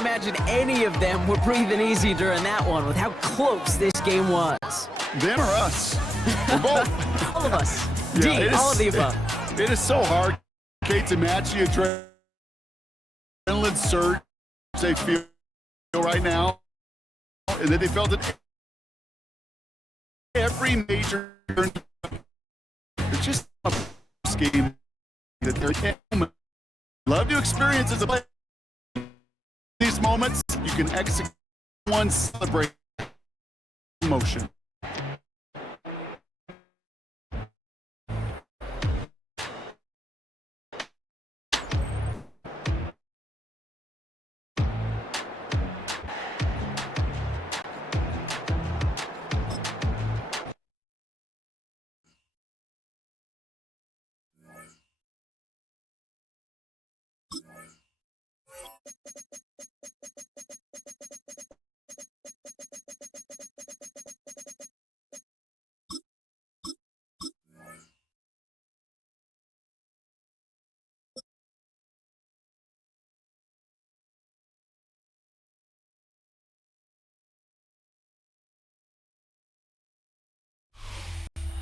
imagine any of them were breathing easy during that one with how close this game was. Them or us? We're both. All of us. Yeah, All of the above. It is so hard, Kate, to match the adrenaline surge they feel right now, and that they felt it every major turn. It's just a game that they're love to experience as a player. These moments, you can execute one, celebrate emotion.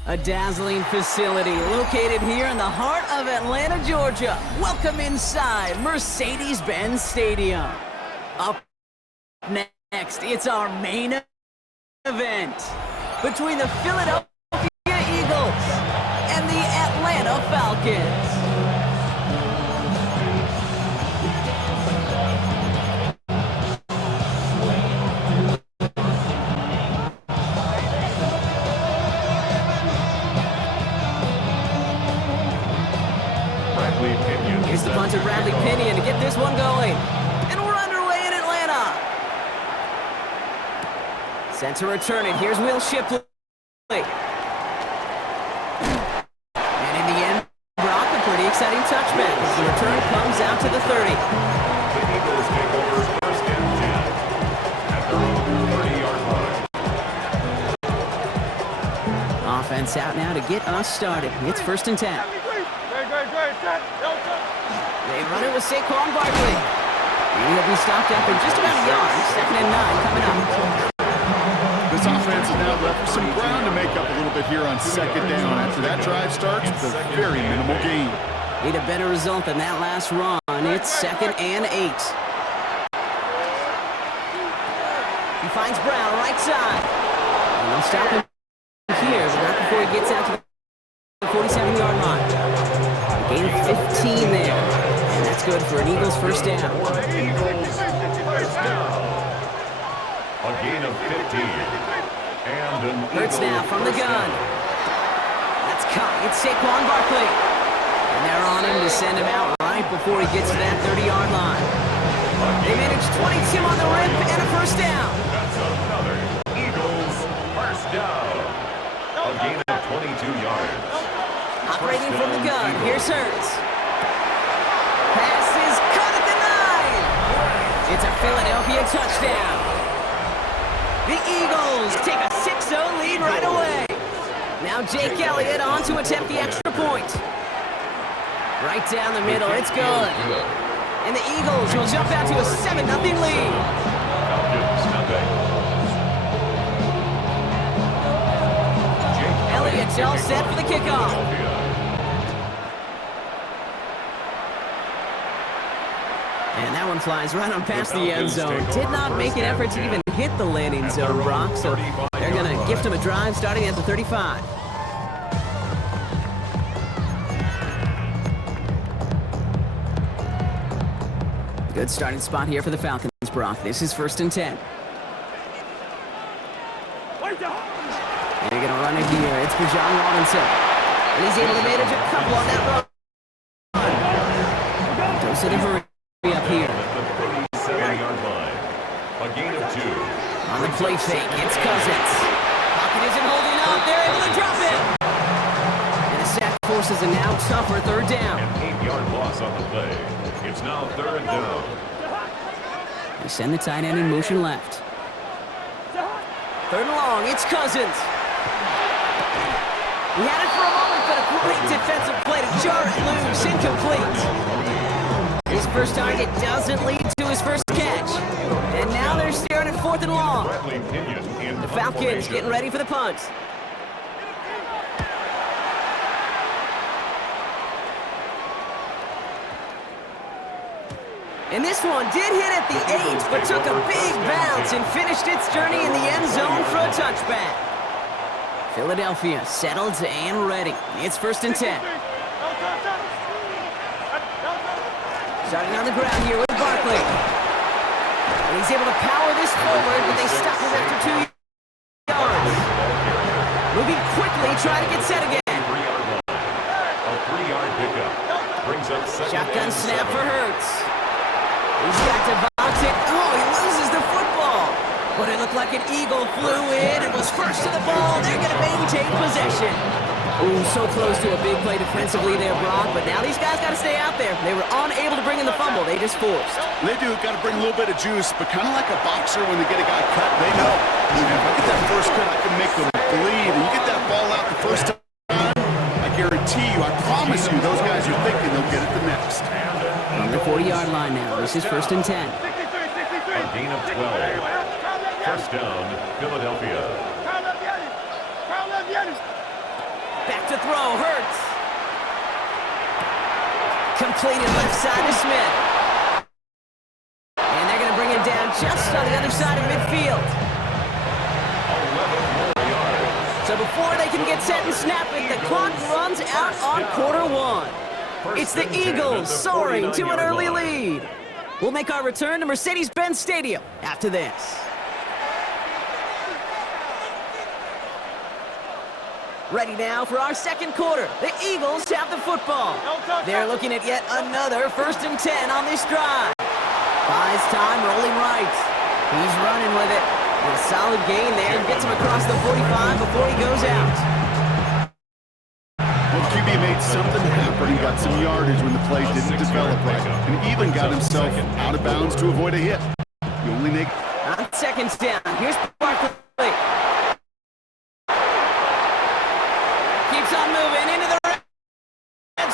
A dazzling facility located here in the heart of Atlanta, Georgia. Welcome inside Mercedes-Benz Stadium. Up next, it's our main event between the Philadelphia Eagles and the Atlanta Falcons. Here's the punter, Bradley Pinion, to get this one going. And we're underway in Atlanta. Set to return it. Here's Will Shipley. And in the end, Brock, a pretty exciting touchback as the return comes out to the 30. The Eagles take over first and 10 at their own 30-yard line. Offense out now to get us started. It's first and 10. They run it with Saquon Barkley. He'll be stopped after just about a yard. Second and 9 coming up. This offense is now left with some ground to make up a little bit here on second down. After that drive starts with a very minimal gain. Need a better result than that last run. It's second and 8. He finds Brown right side. And they'll stop him here, but not before he gets out to the 47-yard line. Gain of 15 there. And that's good for an Eagles first down. Eagles first down. A gain of 15. And an Hurts Eagle now from the first gun. down. That's caught. It's Saquon Barkley. And they're on him to send him out right before he gets to that 30-yard line. They manage 22 on the rip and a first down. That's another Eagles first down. A gain of 22 yards. Operating from the gun. Here's Hurts. Pass is cut at the 9. It's a Philadelphia touchdown. The Eagles take a 6-0 lead right away. Now Jake Elliott on to attempt the extra point. Right down the middle. It's good. And the Eagles will jump out to a 7-0 lead. Falcons nothing. Elliott's all set for the kickoff. And that one flies right on past the end zone. Did not make an effort to even hit the landing zone, Brock, so they're going to gift him a drive starting at the 35. Good starting spot here for the Falcons, Brock. This is first and 10. And they're going to run it here. It's for John Robinson. And he's able to manage a couple on that run. Dose of the hurry up here. The 37-yard line. A gain of 2. On the play fake, it's Cousins. Pocket isn't holding up. They're able to drop it. And the sack forces a now tougher third down. An 8-yard loss on the play. It's now third down. They send the tight end in motion left. Third and long, it's Cousins. He had it for a moment, but a great defensive play to jar it loose, incomplete. His first target doesn't lead to his first catch. 4th and long. Bradley Pinion in The Falcons formation. getting ready for the punt. And this one did hit at the 8, but took a big bounce and finished its journey in the end zone for a touchback. Philadelphia settled and ready. It's 1st and 10. Starting on the ground here with Barkley. And he's able to power this forward, but they stop him after 2 yards. Moving quickly, trying to get set again. A 3-yard pickup. Brings up second Shotgun and snap 7. for Hurts. He's got Devontae. Oh, he loses the football. But it looked like an eagle flew in and was first to the ball. They're going to maintain possession. Ooh, so close to a big play defensively there, Brock. But now these guys got to stay out there. They were unable to bring in the fumble. They just forced. They do. Got to bring a little bit of juice, but kind of like a boxer when they get a guy cut, they know. If I get that first cut, I can make them bleed. And you get that ball out the first time, I guarantee you, I promise you, those guys are thinking they'll get it the next. On the 40-yard line now. This is 1st and 10. A gain of 12. First down, Philadelphia. Back to throw, Hurts. Completed left side to Smith. And they're going to bring him down just on the other side of midfield. 11 more yards. So before they can get set and snap it, the clock runs out on quarter 1. It's the Eagles soaring to an early lead. We'll make our return to Mercedes-Benz Stadium after this. Ready now for our second quarter. The Eagles have the football. They're looking at yet another 1st and 10 on this drive. Buys time, rolling right. He's running with it. And a solid gain there. Gets him across the 45 before he goes out. Well, QB made something happen. He got some yardage when the play didn't develop right, and even got himself out of bounds to avoid a hit. You only make... On 2nd down, here's Barkley. Keeps on moving into the red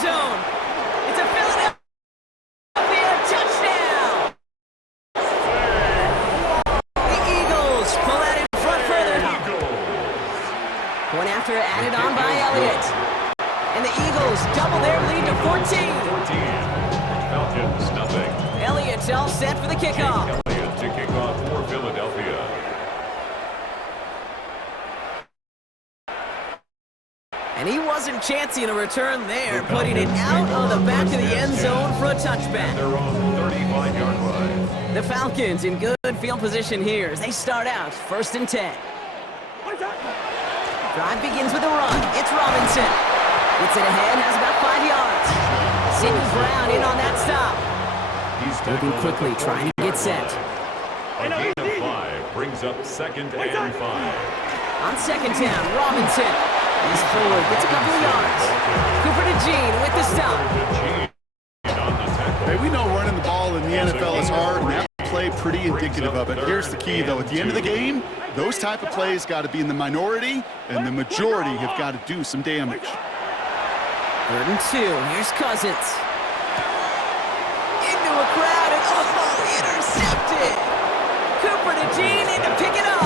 zone. It's a Philadelphia touchdown. The Eagles pull that in front further. Point after added on by Elliott. And the Eagles double their lead to 14. 14. Falcons, nothing. Elliott's all set for the kickoff. Elliott to kick off for Philadelphia. And he wasn't chancing a return there, putting it out on the back of the end zone for a touchback. They're on the 35-yard line. The Falcons in good field position here as they start out 1st and 10. Drive begins with a run. It's Robinson. Gets it ahead, has about 5 yards. Sidney Brown in on that stop. He's Moving quickly, trying to get set. A gain of 5 brings up 2nd and 5. On 2nd down, Robinson. He's forward, gets a couple of yards. Cooper to Jean with the stop. Hey, we know running the ball in the NFL is hard, and that play pretty indicative of it. Here's the key, though. At the end of the game, those type of plays got to be in the minority, and the majority have got to do some damage. 3rd and 2, here's Cousins. Into a crowd, and intercepted! Cooper to Jean in to pick it up.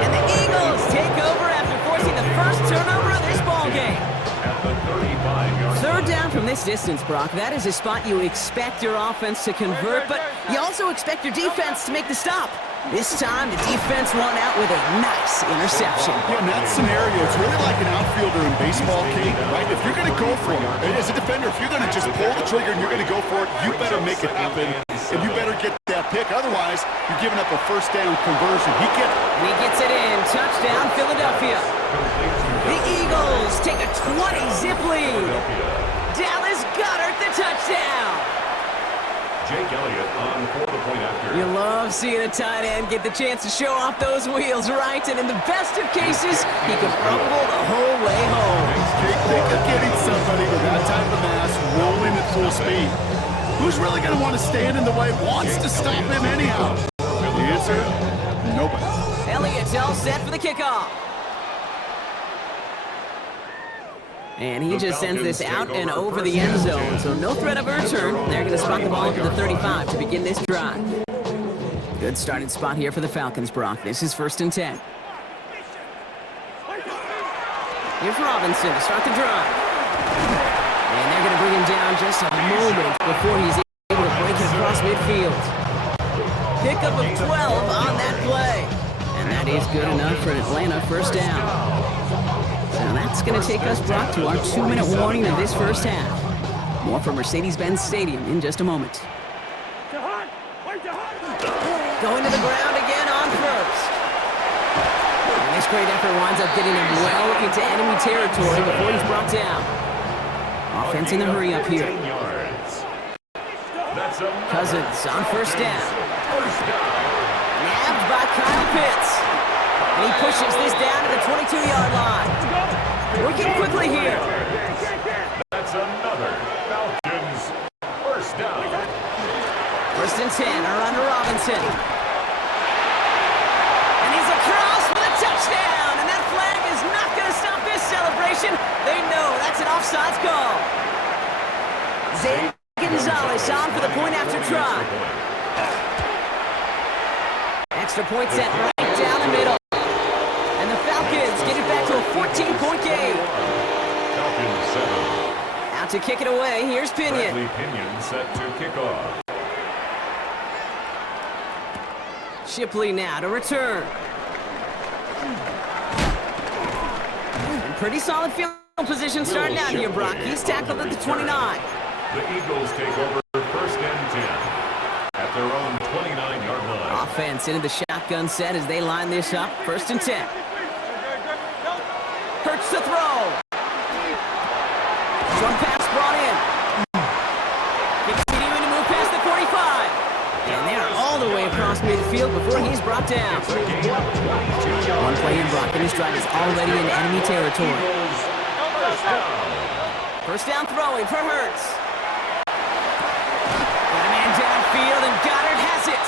And the Eagles take over after forcing the first turnover of this ballgame. At the 35-yard 3rd down from this distance, Brock. That is a spot you expect your offense to convert, but you also expect your defense to make the stop. This time, the defense won out with a nice interception. Yeah, in that scenario, it's really like an outfielder in baseball, Kate, right? If you're going to go for it, as a defender, if you're going to just pull the trigger and you're going to go for it, you better make it happen, and you better get that pick. Otherwise, you're giving up a 1st down conversion. And he gets it in. Touchdown, Philadelphia. The Eagles take a 20-zip lead. Dallas Goedert the touchdown. Jake Elliott on for the point after. You love seeing a tight end get the chance to show off those wheels, right? And in the best of cases, he can rumble the whole way home. Think of getting somebody with that type of mass rolling at full speed. Who's really going to want to stand in the way, wants to stop him anyhow? The answer, nobody. Elliott's all set for the kickoff. And he just sends this out and over the end zone, so no threat of a return. They're going to spot the ball up to the 35 to begin this drive. Good starting spot here for the Falcons, Brock. This is 1st and 10. Here's Robinson to start the drive. And they're going to bring him down just a moment before he's able to break it across midfield. Pickup of 12 on that play. And that is good enough for an Atlanta 1st down. So that's going to take us, Brock, to our 2-minute warning of this 1st half. More from Mercedes-Benz Stadium in just a moment. Going to the ground again on 1st. And this great effort winds up getting him well into enemy territory before he's brought down. Offense in the hurry up here. Cousins on 1st down. Nabbed by Kyle Pitts. And he pushes this down to the 22-yard line. Working quickly here. That's another Falcons 1st down. 1st and 10, around to Robinson. And he's across for the touchdown. And that flag is not going to stop this celebration. They know that's an offsides call. Zay Gonzalez on for the point after try. Extra point set right down the middle. And the Falcons get it back to a 14-point game. Falcons 7. Out to kick it away, here's Pinion. Bradley Pinion set to kick off. Shipley now to return. And pretty solid field position starting out here, Brock. He's tackled at the 29. The Eagles take over 1st and 10 at their own 29-yard line. Offense into the shotgun set as they line this up. 1st and 10. Hurts to throw. Short pass brought in. Continuing to move past the 45. And they're all the way across midfield before he's brought down. One play in, Brock, and his drive is already in enemy territory. 1st down throwing for Hurts. Got a man downfield, and Goddard has it.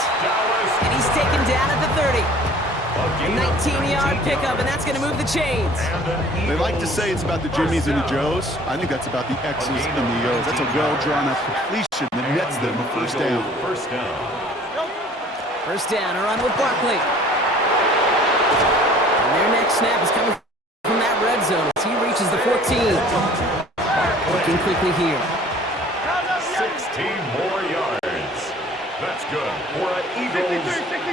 And he's taken down at the 30. A 19-yard pickup, and that's going to move the chains. They like to say it's about the Jimmies and the Joes. I think that's about the X's and the O's. That's a well-drawn-up completion that nets them a 1st down. 1st down. 1st down, a run with Barkley. And their next snap is coming from that red zone as he reaches the 14. Looking quickly here. 16 more yards. That's good for an Eagles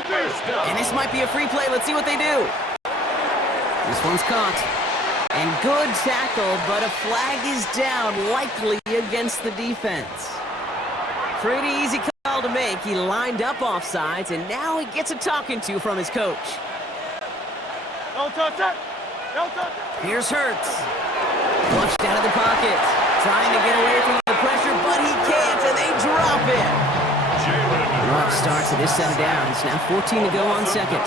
1st down. And this might be a free play. Let's see what they do. This one's caught. And good tackle, but a flag is down, likely against the defense. Pretty easy call to make. He lined up offsides, and now he gets a talking to from his coach. Here's Hurts. Flushed out of the pocket. Trying to get away from the pressure, but he can't, and they drop it. Rough start to this set of downs. Now 14 to go on 2nd.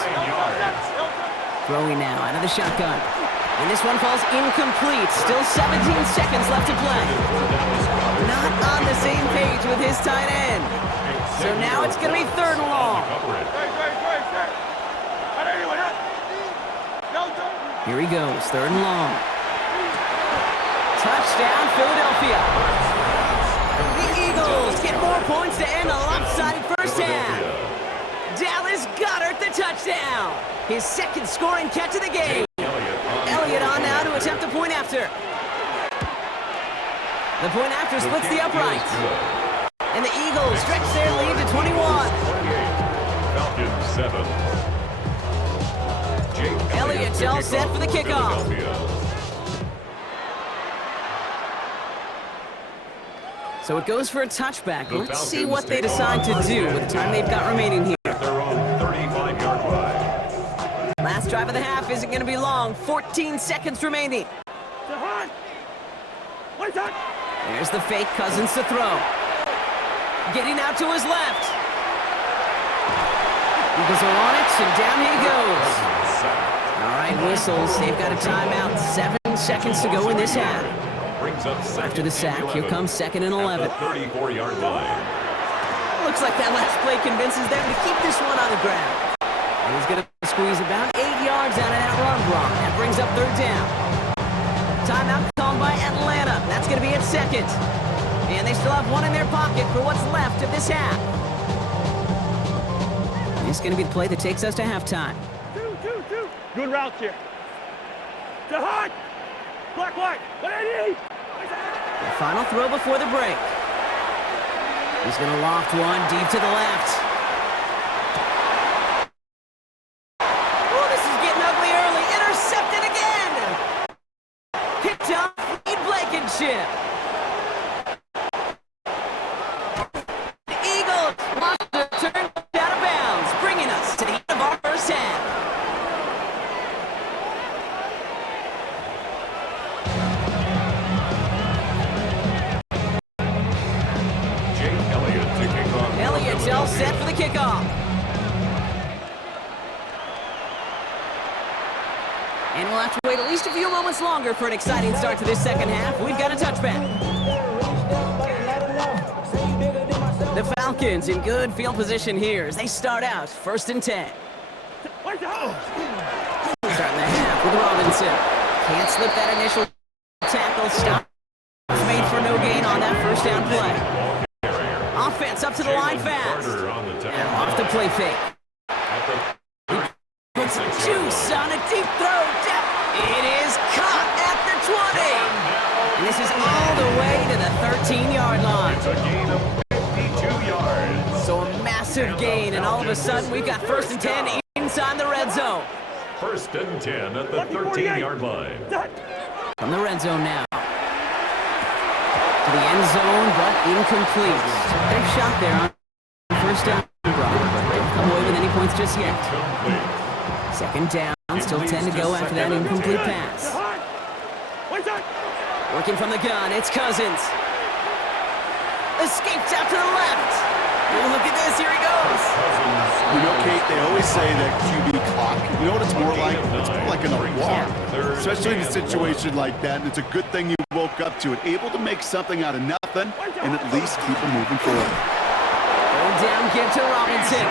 Throwing now out of the shotgun. And this one falls incomplete. Still 17 seconds left to play. Not on the same page with his tight end. So now it's going to be 3rd and long. Here he goes, 3rd and long. Touchdown, Philadelphia. The Eagles get more points to end a lopsided 1st half. Dallas Goedert the touchdown. His 2nd scoring catch of the game. Elliott on now to attempt the point after. The point after splits the uprights. And the Eagles stretch their lead to 21. Falcons 7. Elliott's all set for the kickoff. So it goes for a touchback. Let's see what they decide to do with the time they've got remaining here. Their own 35-yard line. Last drive of the half isn't going to be long. 14 seconds remaining. There's the fake, Cousins to throw. Getting out to his left. Eagles are on it, and down he goes. All right, whistles. They've got a timeout. 7 seconds to go in this half. After the sack, here comes 2nd and 11. 34-yard line. Looks like that last play convinces them to keep this one on the ground. And he's going to squeeze about 8 yards out of that run block. That brings up 3rd down. Timeout called by Atlanta. That's going to be at 2nd. And they still have one in their pocket for what's left of this half. This is going to be the play that takes us to halftime. Two. Good routes here. To hot. Black, white. What I need. The final throw before the break. He's going to loft one deep to the left. Oh, this is getting ugly early. Intercepted again. Picked up Reed Blankenship. The Eagles lost their turn out of bounds, bringing us to the end of our first half. Elliott's all set for the kickoff. And we'll have to wait at least a few moments longer for an exciting start to this second half. We've got a touchback. The Falcons in good field position here as they start out 1st and 10. Starting the half with Robinson. Can't slip that initial tackle. Stop. Made for no gain on that first down play. Offense up to the line fast. And off the play fake. Puts some juice on a deep throw. It is caught at the 20. And this is all the way to the 13-yard line. It's a gain of 52 yards. So a massive gain, and all of a sudden we've got 1st and 10 inside the red zone. 1st and 10 at the 13-yard line. From the red zone now. To the end zone, but incomplete. Big shot there on first down, but don't come away with any points just yet. Second down, still 10 to go after that incomplete pass. Working from the gun, it's Cousins. Escapes out to the left. Oh, look at this, here he goes. You know, Kate, they always say that QB clock. You know what it's more like? It's more like an alarm. Especially in a situation like that, and it's a good thing you woke up to it. Able to make something out of nothing and at least keep it moving forward. Third down give to Robinson.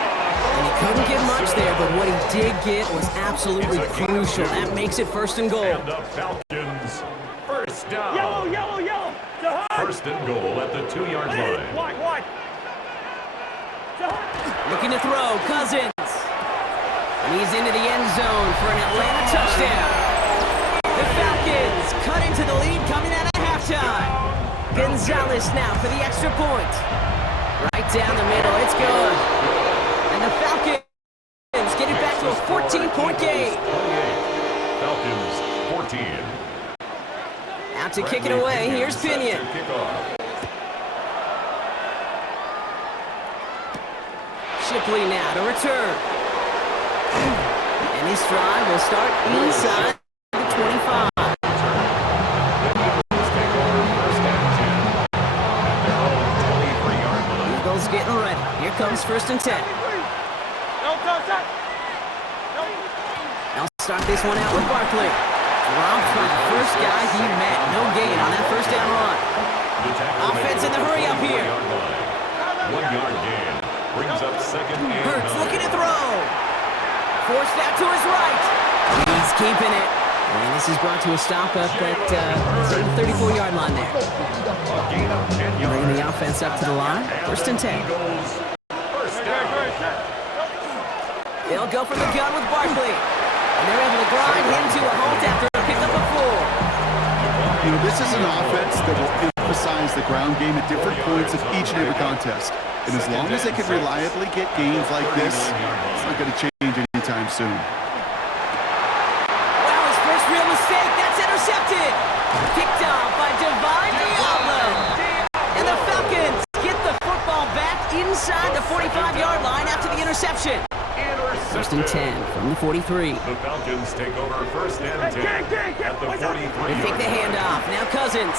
And he couldn't get much there, but what he did get was absolutely crucial. That makes it 1st and goal. And the Falcons, 1st down. Yellow. 1st and goal at the 2-yard line. White. Looking to throw, Cousins. And he's into the end zone for an Atlanta touchdown. The Falcons cut into the lead coming out of halftime. Gonzalez now for the extra point. Right down the middle, it's good. And the Falcons get it back to a 14-point game. Falcons, 14. Out to kick it away, here's Pinion. Shipley now to return. And this drive will start inside the 25. Eagles getting ready. Here comes 1st and 10. They'll start this one out with Barkley. Dropped by the first guy he met. No gain on that first down run. Offense in the hurry up here. 1-yard gain. Brings up 2nd and 9. Hurts looking to throw. Forced that to his right. He's keeping it. And this is brought to a stop up at the 34-yard line there. A gain of 10 yards. Bringing the offense up to the line. 1st and 10. First down. They'll go for the gun with Barkley. And they're able to grind him to a halt after a pick up a 4. You know, this is an offense that will emphasize the ground game at different points of each and every contest. And as long as they can reliably get gains like this, it's not going to change anytime soon. Wow, his first real mistake. That's intercepted. Picked off by Divine Diablo. And the Falcons get the football back inside the 45-yard line after the interception. 1st and 10 from the 43. The Falcons take over 1st and 10 at the 43. They take the handoff. Now Cousins.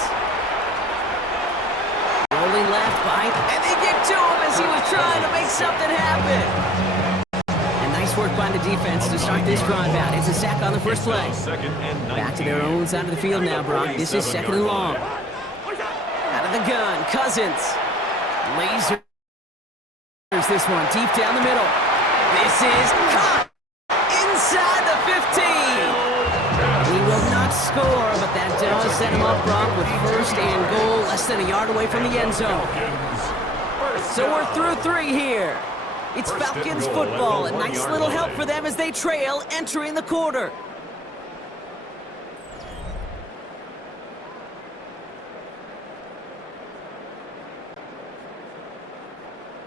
Rolling left by, and they get to him as he was trying to make something happen. And nice work by the defense to start this drive out. It's a sack on the first play. Back to their own side of the field now, Brock. This is 2nd and long. Out of the gun, Cousins. Lasers this one deep down the middle. This is caught inside the 15. He will not score, but that does set him up, Brock, with 1st and goal, less than a yard away from the end zone. So we're through 3 here. It's First and Falcons goal at football. the A nice 1-yard little help line. for them as they trail entering the quarter.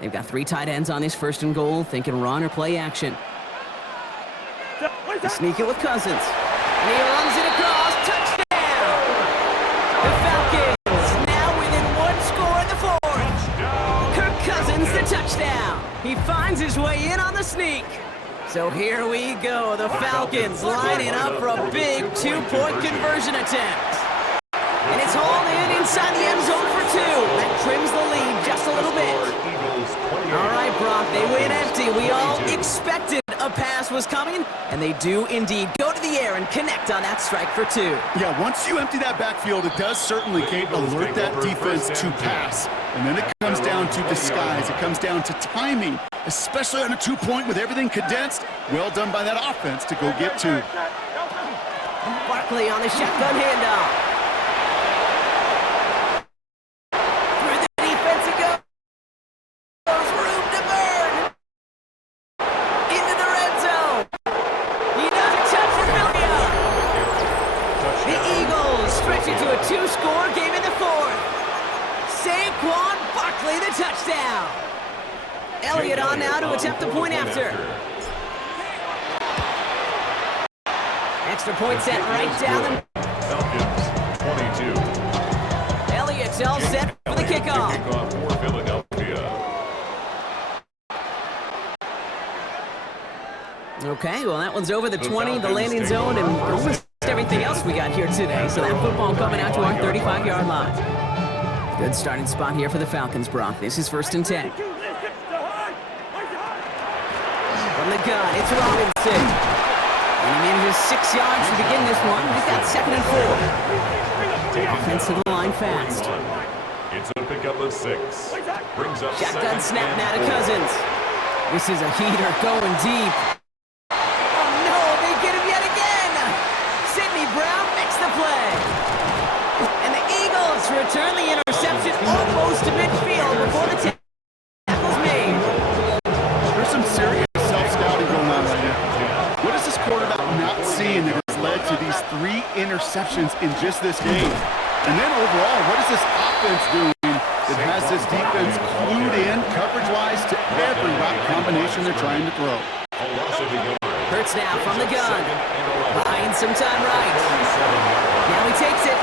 They've got 3 tight ends on this first and goal, thinking run or play action. They sneak it with Cousins. And he runs it across. Touchdown! The Falcons now within 1 score in the fourth. Kirk Cousins, the touchdown. He finds his way in on the sneak. So here we go. The Falcons lining up for a big 2-point conversion attempt. And it's hauled in inside the end zone for 2. That trims the lead just a little bit. All right, Brock, they win empty. We all expected a pass was coming, and they do indeed go to the air and connect on that strike for 2. Yeah, once you empty that backfield, it does certainly alert that defense to pass. And then it comes down to disguise. It comes down to timing, especially on a 2-point with everything condensed. Well done by that offense to go get 2. Barkley on the shotgun handoff. Touchdown! Elliott on now to attempt the point after. Extra point set right down the... Falcons, 22. Elliott's all set for the kickoff. Kickoff for Philadelphia. Okay, well that one's over the 20, the landing zone, and almost everything else we got here today. So that football coming out to our 35-yard line. Good starting spot here for the Falcons, Brock. This is 1st and 10. From the gun, it's Robinson. And he manages 6 yards to begin this one. We've got 2nd and 4. Offense to the line fast. It's a pickup of 6. Brings up shotgun snap now to Cousins. This is a heater going deep. Oh no, they get him yet again. Sidney Brown makes the play. And the Eagles return the interception almost to midfield before the tackle's made. There's some serious self-scouting going on right now. What is this quarterback not seeing that has led to these 3 interceptions in just this game? And then overall, what is this offense doing that has this defense clued in, coverage-wise, to every route combination they're trying to throw? Hurts now from the gun. Buying some time right. Now he takes it.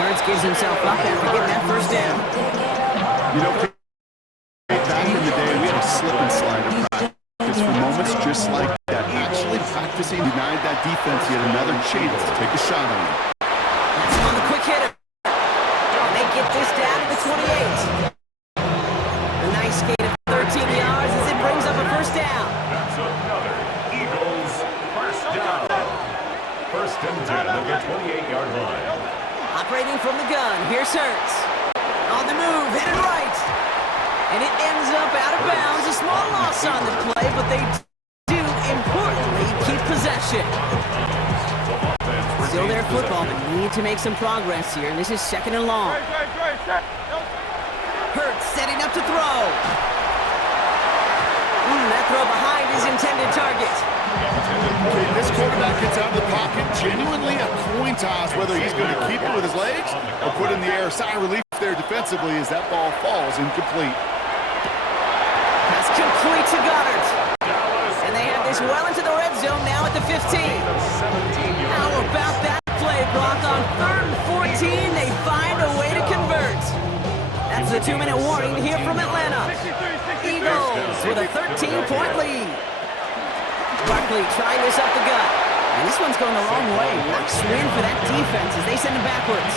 Hurts gives himself up after getting that first down. You know, back in the day, we had a slip and slide of practice for moments just like that. Actually practicing denied that defense yet another chance to take a shot on him. That's on the quick hitter. And they get this down to the 28. A nice gain of 13 yards as it brings up a first down. That's another Eagles first down. 1st and 10 at the 28-yard line. Operating from the gun, here's Hurts. On the move, headed right. And it ends up out of bounds. A small loss on the play, but they do, importantly, keep possession. Still their football, but need to make some progress here, and this is 2nd and long. Hurts setting up to throw. That throw behind his intended target. Okay, this quarterback gets out of the pocket, genuinely a coin toss whether he's going to keep it with his legs or put in the air. Sigh of relief there defensively as that ball falls incomplete. That's complete to Goddard. And they have this well into the red zone now at the 15. How about that play, Brock? On 3rd and 14, they find a way to convert. That's the 2-minute warning here from Atlanta. Eagles with a 13-point lead. Barkley trying this up the gut. And this one's going the wrong way. Nice win for that defense as they send him backwards.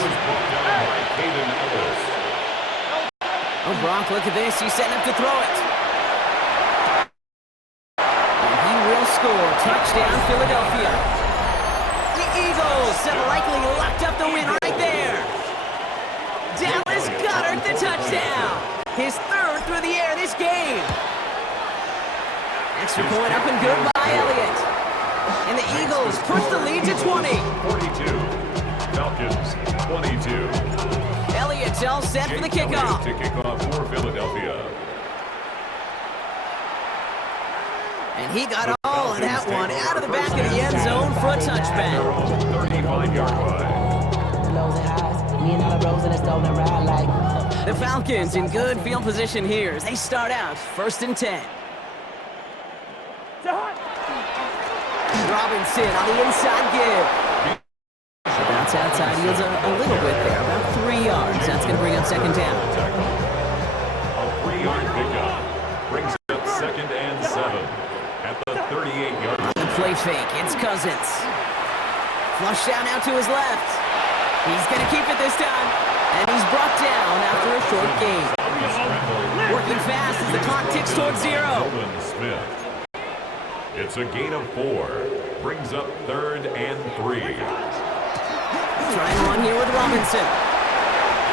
Oh, Brock, look at this. He's setting up to throw it. And he will score. Touchdown, Philadelphia. The Eagles have likely locked up the win right there. Dallas Goedert, the touchdown. His 3rd through the air this game. Extra point up and good by Elliott. And the Eagles push the lead to 20. 42. Falcons, 22. Elliott's all set for the kickoff. To kick off for Philadelphia. And he got all of that one out of the back of the end zone for a touchback. 35-yard line. Lows and highs. Me and all the rows in a stolen ride like. The Falcons in good field position here as they start out 1st and 10. Robinson on the inside give. The bounce outside yields a little bit there, about 3 yards. That's going to bring up 2nd down. A 3-yard pickup brings up 2nd and 7 at the 38-yard line. The play fake, it's Cousins. Flush down out to his left. He's going to keep it this time. And he's brought down after a short gain. Working fast as the clock ticks towards 0. Smith. It's a gain of 4. Brings up 3rd and 3. Trying to run here with Robinson.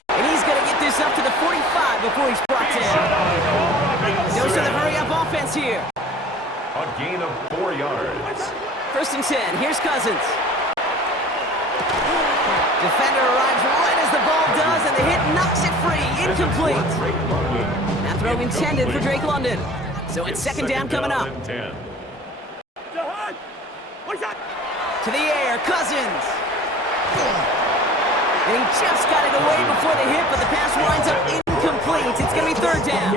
And he's going to get this up to the 45 before he's brought down. Goes to the hurry-up offense here. A gain of 4 yards. 1st and 10. Here's Cousins. Defender arrives right as the ball does, and the hit knocks it free. Incomplete. That throw intended for Drake London. So it's 2nd down coming up. To the air, Cousins. And he just got it away before the hit, but the pass winds up incomplete. It's going to be 3rd down.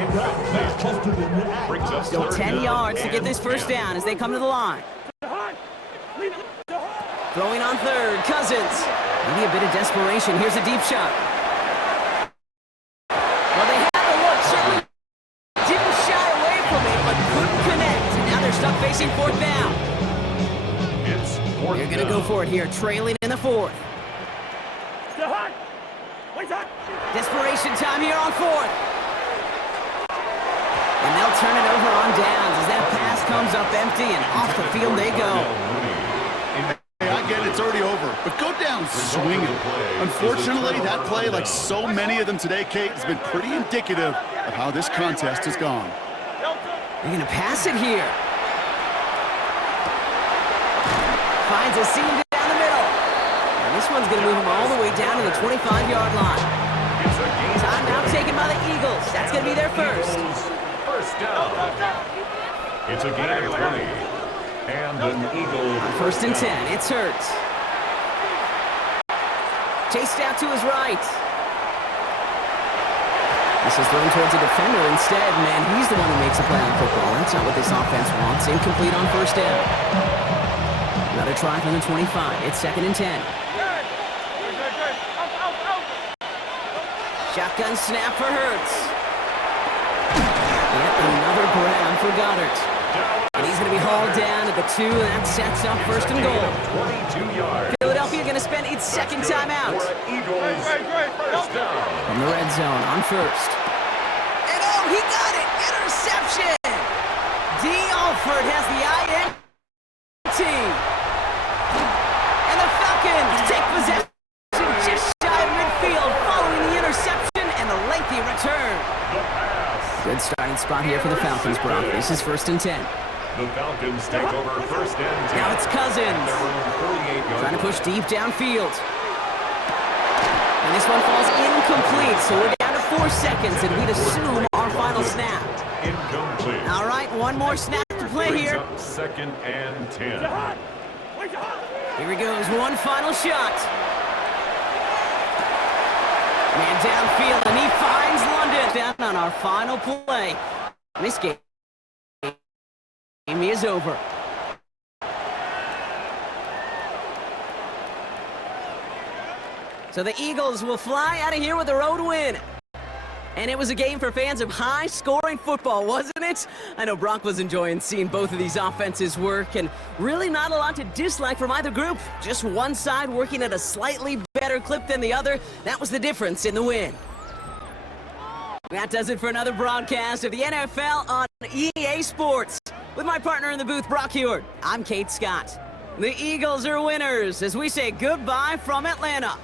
Still 10 yards to get this 1st down as they come to the line. Throwing on 3rd, Cousins. Maybe a bit of desperation. Here's a deep shot. Well, they had the look. Certainly didn't shy away from it, but couldn't connect. And now they're stuck facing 4th down. They're going to go for it here, trailing in the 4th. Desperation time here on 4th. And they'll turn it over on downs as that pass comes up empty, and off the field they go. Hey, I get it, it's already over, but go down swinging. Unfortunately, that play, like so many of them today, Kate, has been pretty indicative of how this contest has gone. They're going to pass it here. Finds a seam down the middle. And this one's going to move him all the way down to the 25-yard line. Timeout taken by the Eagles. That's going to be their first. 1st down. It's a gain of 20. And an Eagle. On 1st and 10, it's Hurts. Chased out to his right. This is thrown towards a defender instead. Man, he's the one who makes a play on football. That's not what this offense wants. Incomplete on 1st down. Another try from the 25. It's 2nd and 10. Shotgun snap for Hurts. Yep, another grab for Goddard. And he's going to be hauled down at the 2, and that sets up 1st and goal. 22 yards. Philadelphia going to spend its 2nd timeout. Eagles. 1st down. From the red zone on 1st. And oh, he got it! Interception! D. Alford has the INT. And the Falcons take possession just shy of midfield following the interception and the lengthy return. Good starting spot here for the Falcons, Brock. This is 1st and 10. The Falcons take over 1st and 10. Now it's Cousins. Trying to push deep downfield. And this one falls incomplete, so we're down to 4 seconds, and we'd assume our final snap. Incomplete. All right, one more snap to play here. 2nd and 10. Here he goes, one final shot. Man downfield, and he finds London down on our final play. This game is over. So the Eagles will fly out of here with a road win. And it was a game for fans of high-scoring football, wasn't it? I know Brock was enjoying seeing both of these offenses work, and really not a lot to dislike from either group. Just one side working at a slightly better clip than the other. That was the difference in the win. That does it for another broadcast of the NFL on EA Sports. With my partner in the booth, Brock Heward, I'm Kate Scott. The Eagles are winners as we say goodbye from Atlanta.